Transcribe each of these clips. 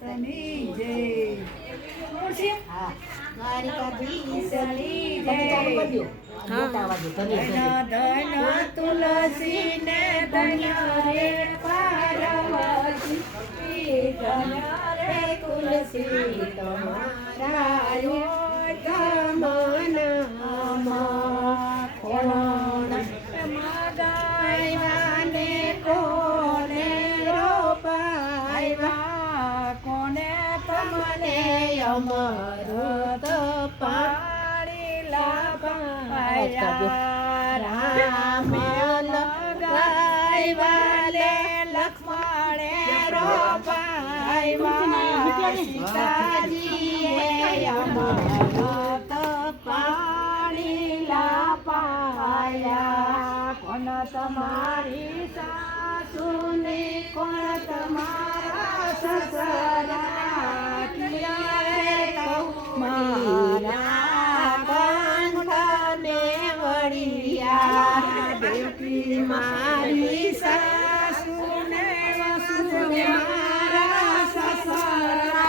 નાથની જય દ્વારિકાધીશની જય ધન તુલસી ને ધન્ય રે પાર્વતી ધન્ય રે તુલસી તમારા ગમનમાં કોણ મગાવ્યાને કોને રોપાવ્યા કોને તમને અમૃત પાણી લાવ્યા રામે લગાવ્યા લક્ષ્મણે રોપાવ્યા સીતાજીએ અમૃત પાણી લાવ્યા કોણ તમારી સાસુને કોણ તમારા સસરા મારા કંઠને વળિયા દેવકી મારી સાસુને મારા સસરા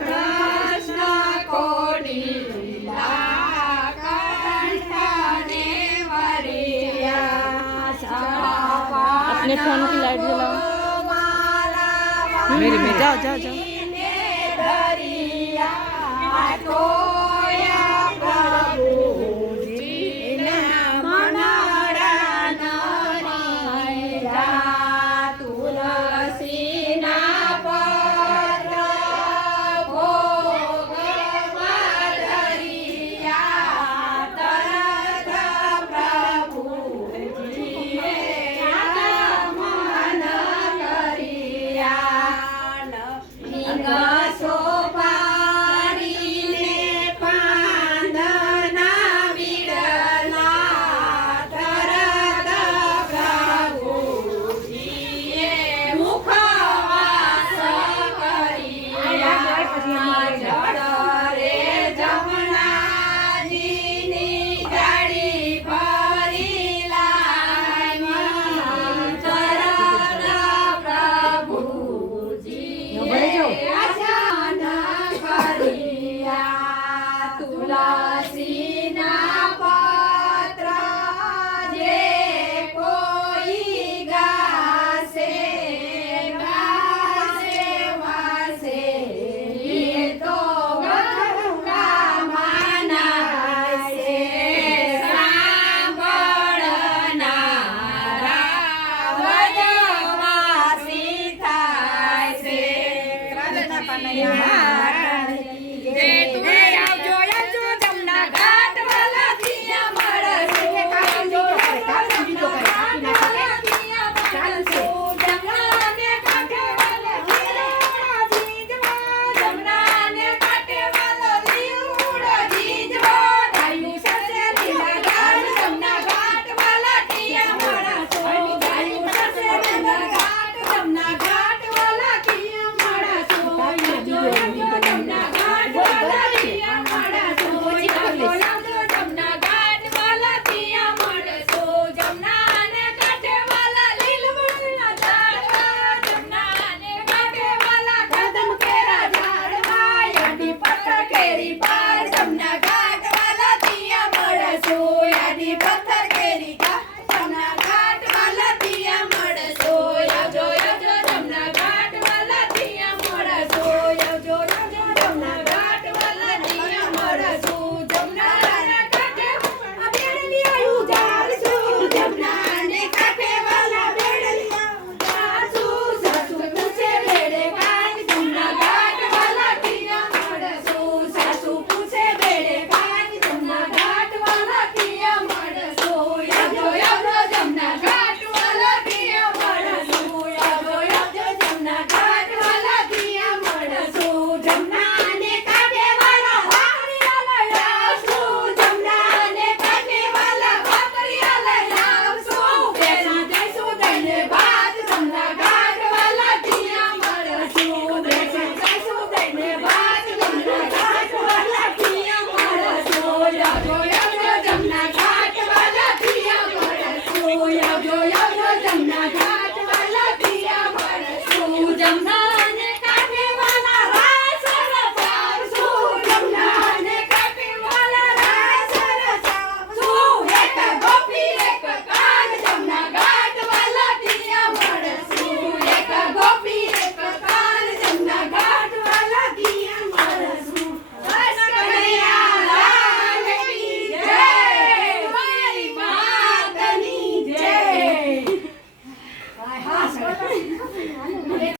કૃષ્ણ કોડીલા કંઠને વળિયા अपने फोन की लाइट जलाओ मेरी में जाओ जाओ जाओ Yeah.